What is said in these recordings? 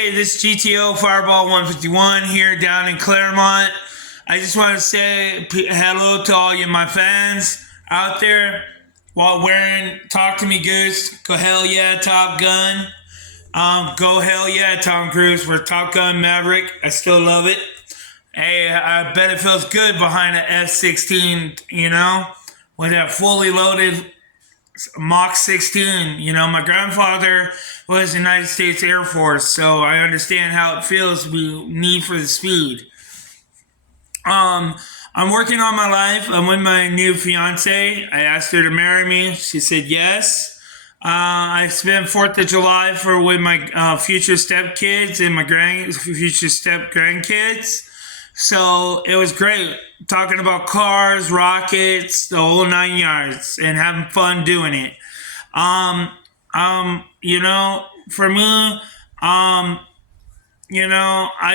Hey, this GTO Fireball 151 here down in Claremont. I just want to say hello to all you my fans out there while wearing Talk to Me Goose. Go hell yeah, Top Gun. Go hell yeah, Tom Cruise for Top Gun Maverick. I still love it. Hey, I bet it feels good behind an F-16, with that fully loaded Mach 16. My grandfather was United States Air Force, so I understand how it feels to be need for the speed. I'm working on my life. I'm with my new fiance. I asked her to marry me. She said yes. I spent 4th of July with my future stepkids and my future step grandkids. So it was great talking about cars, rockets, the whole 9 yards, and having fun doing it. For me, I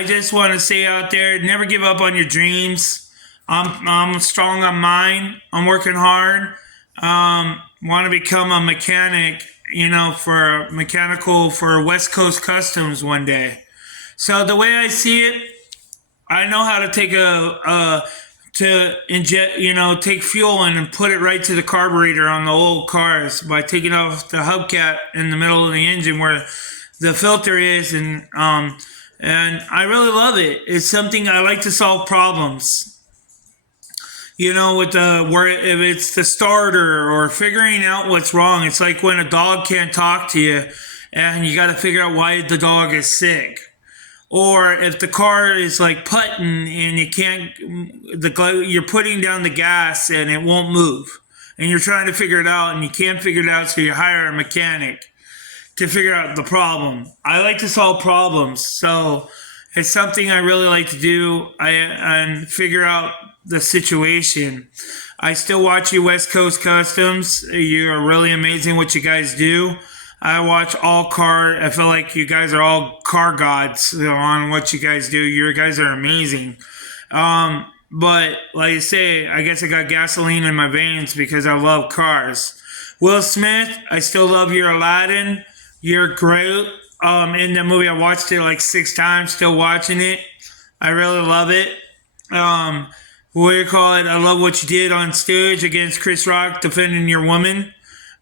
just want to say out there, never give up on your dreams. I'm strong on mine. I'm working hard. Want to become a mechanic, for West Coast Customs one day. So the way I see it, I know how to take fuel and put it right to the carburetor on the old cars by taking off the hubcap in the middle of the engine where the filter is, and I really love it. It's something I like to solve problems. If it's the starter or figuring out what's wrong. It's like when a dog can't talk to you, and you got to figure out why the dog is sick. Or if the car is like putting and you're putting down the gas and it won't move, and you're trying to figure it out and you can't figure it out, so you hire a mechanic to figure out the problem. I like to solve problems, so it's something I really like to do and figure out the situation. I still watch you, West Coast Customs. You're really amazing what you guys do. I watch I feel like you guys are all car gods on what you guys do. You guys are amazing. But like I say, I guess I got gasoline in my veins because I love cars. Will Smith, I still love your Aladdin. You're great. In the movie, I watched it like 6 times, still watching it. I really love it. I love what you did on stage against Chris Rock defending your woman.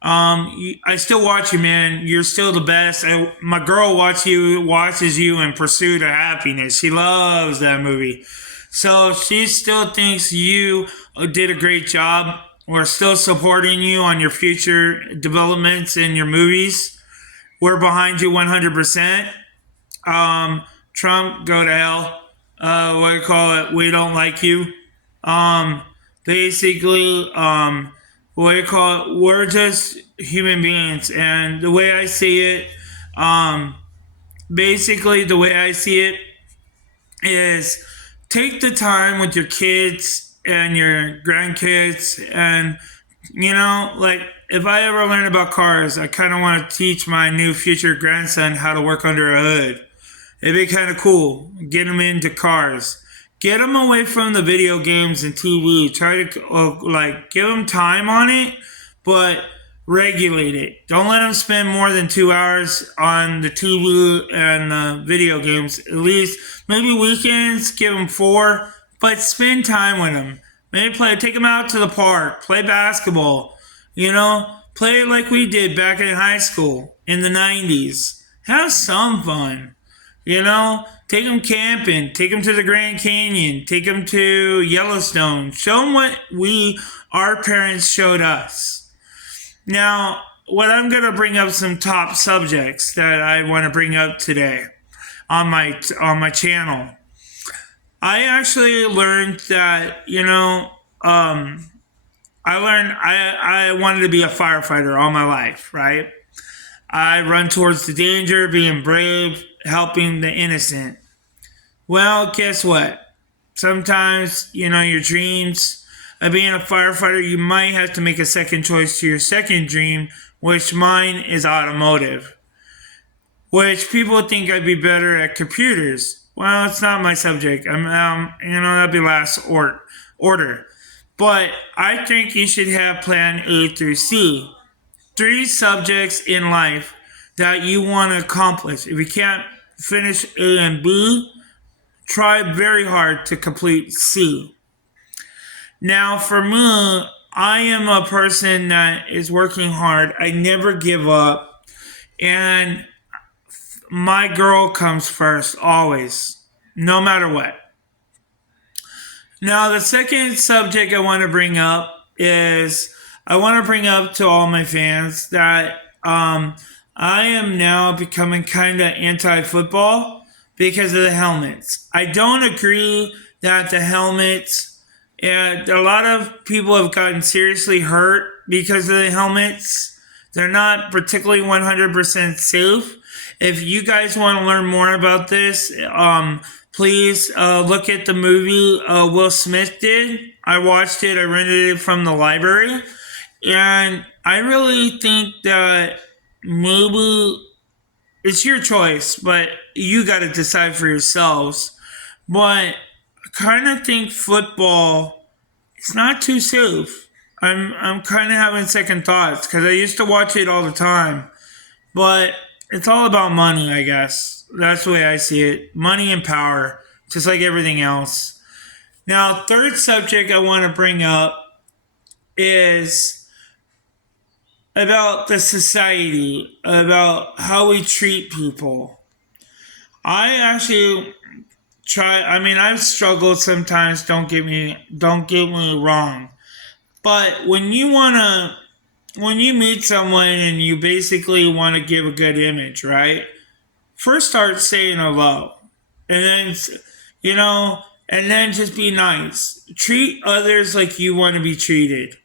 I still watch you, man. You're still the best. My girl watches you in Pursuit of Happiness. She loves that movie. So she still thinks you did a great job. We're still supporting you on your future developments in your movies. We're behind you 100%. Trump, go to hell. We don't like you. We're just human beings. And the way I see it, is take the time with your kids and your grandkids. And, if I ever learn about cars, I kind of want to teach my new future grandson how to work under a hood. It'd be kind of cool. Get him into cars. Get them away from the video games and TV. Try to give them time on it, but regulate it. Don't let them spend more than 2 hours on the TV and the video games. At least maybe weekends, give them 4, but spend time with them. Maybe take them out to the park, play basketball. Play like we did back in high school in the 90s. Have some fun. Take them camping, take them to the Grand Canyon, take them to Yellowstone. Show them what our parents showed us. Now, I'm going to bring up some top subjects that I want to bring up today on my channel. I actually learned that, I wanted to be a firefighter all my life, right? I run towards the danger, being brave, helping the innocent. Well, guess what? Sometimes, your dreams of being a firefighter, you might have to make a second choice to your second dream, which mine is automotive. Which people think I'd be better at computers. Well, it's not my subject. That'd be last order. But I think you should have plan A through C. 3 subjects in life that you want to accomplish. If you can't finish A and B, try very hard to complete C. Now, for me, I am a person that is working hard. I never give up. And my girl comes first, always, no matter what. Now, the second subject I want to bring up is I want to bring up to all my fans that I am now becoming kind of anti-football because of the helmets. I don't agree that the helmets, and a lot of people have gotten seriously hurt because of the helmets. They're not particularly 100% safe. If you guys want to learn more about this, please look at the movie Will Smith did. I watched it. I rented it from the library. And I really think that maybe it's your choice, but you got to decide for yourselves. But I kind of think football, it's not too safe. I'm kind of having second thoughts because I used to watch it all the time. But it's all about money, I guess. That's the way I see it. Money and power, just like everything else. Now, third subject I want to bring up is about the society, about how we treat people. I actually I've struggled sometimes, don't get me wrong. But when you meet someone and you basically want to give a good image, right? First start saying hello. And then, and then just be nice. Treat others like you want to be treated.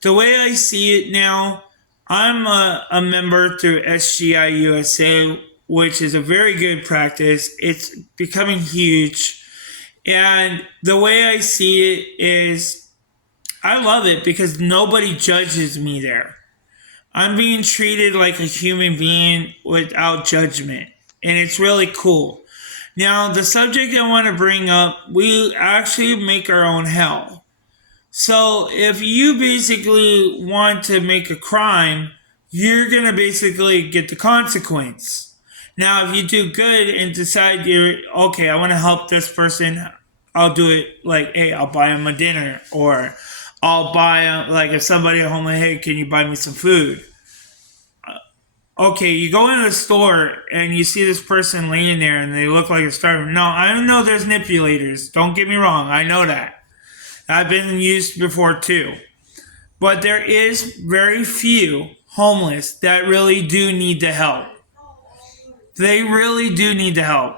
The way I see it now, I'm a member through SGI USA, which is a very good practice. It's becoming huge. And the way I see it is, I love it because nobody judges me there. I'm being treated like a human being without judgment. And it's really cool. Now, the subject I want to bring up, we actually make our own hell. So if you basically want to make a crime, you're going to basically get the consequence. Now, if you do good and decide I want to help this person, I'll do it like, hey, I'll buy him a dinner. Or I'll buy him, like if somebody at home, like, hey, can you buy me some food? Okay, you go into the store and you see this person laying there and they look like a starving. No, I know there's manipulators. Don't get me wrong. I know that. I've been used before too. But there is very few homeless that really do need the help. They really do need the help.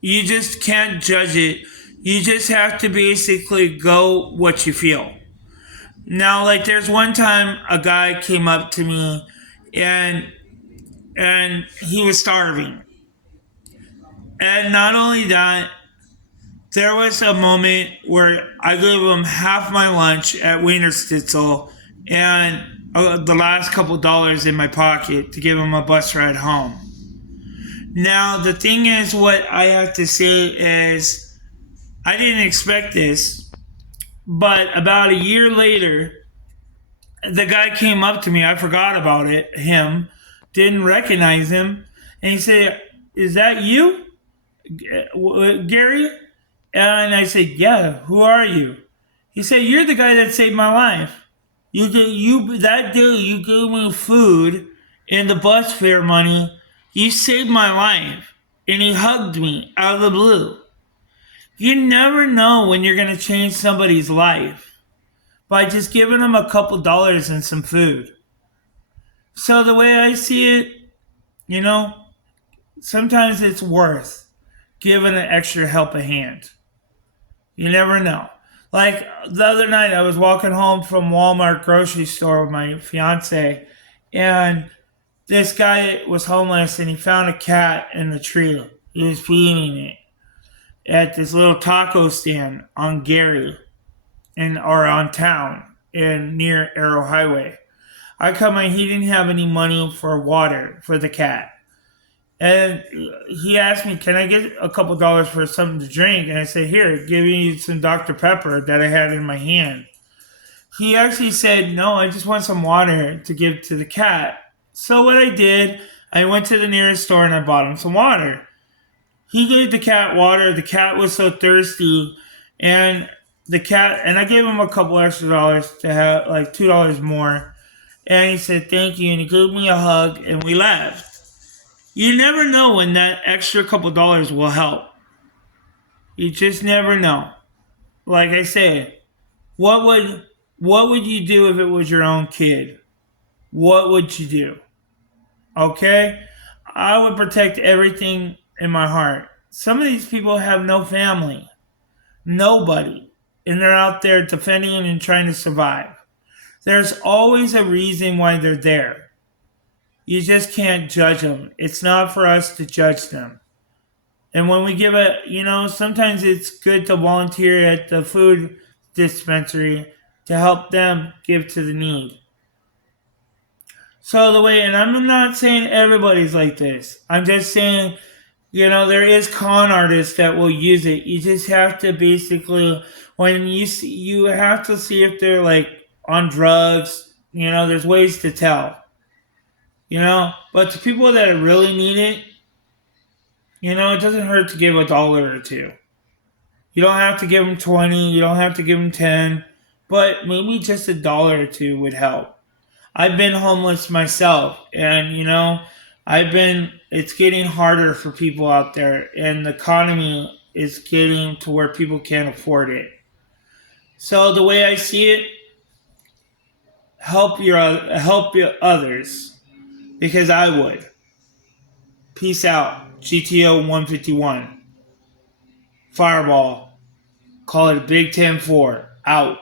You just can't judge it. You just have to basically go what you feel. Now, like there's one time a guy came up to me and he was starving. And not only that, there was a moment where I gave him half my lunch at Wienerstitzel and the last couple dollars in my pocket to give him a bus ride home. Now, the thing is, what I have to say is, I didn't expect this, but about a year later, the guy came up to me. I forgot about him, didn't recognize him, and he said, "Is that you, Gary?" And I said, "Yeah, who are you?" He said, "You're the guy that saved my life. That day you gave me food and the bus fare money. You saved my life." And he hugged me out of the blue. You never know when you're going to change somebody's life by just giving them a couple dollars and some food. So the way I see it, sometimes it's worth giving an extra help a hand. You never know. Like the other night, I was walking home from Walmart grocery store with my fiance, and this guy was homeless, and he found a cat in the tree. He was feeding it at this little taco stand on Gary, or on town, near Arrow Highway. I come in, he didn't have any money for water for the cat. And he asked me, can I get a couple dollars for something to drink? And I said, here, give me some Dr. Pepper that I had in my hand. He actually said, no, I just want some water to give to the cat. So what I did, I went to the nearest store and I bought him some water. He gave the cat water. The cat was so thirsty, and I gave him a couple extra dollars to have like $2 more. And he said thank you, and he gave me a hug, and we left. You never know when that extra couple dollars will help. You just never know. Like I said, what would you do if it was your own kid? What would you do? Okay? I would protect everything in my heart. Some of these people have no family, nobody, and they're out there defending and trying to survive. There's always a reason why they're there. You just can't judge them. It's not for us to judge them. And when we give sometimes it's good to volunteer at the food dispensary to help them give to the need. So and I'm not saying everybody's like this. I'm just saying, there is con artists that will use it. You just have to basically, when you have to see if they're like on drugs. There's ways to tell. But to people that really need it, it doesn't hurt to give $1 or $2. You don't have to give them 20. You don't have to give them 10. But maybe just $1 or $2 would help. I've been homeless myself, and it's getting harder for people out there, and the economy is getting to where people can't afford it. So the way I see it, help your others, because I would. Peace out. GTO 151. Fireball. Call it a Big 10-4. Out.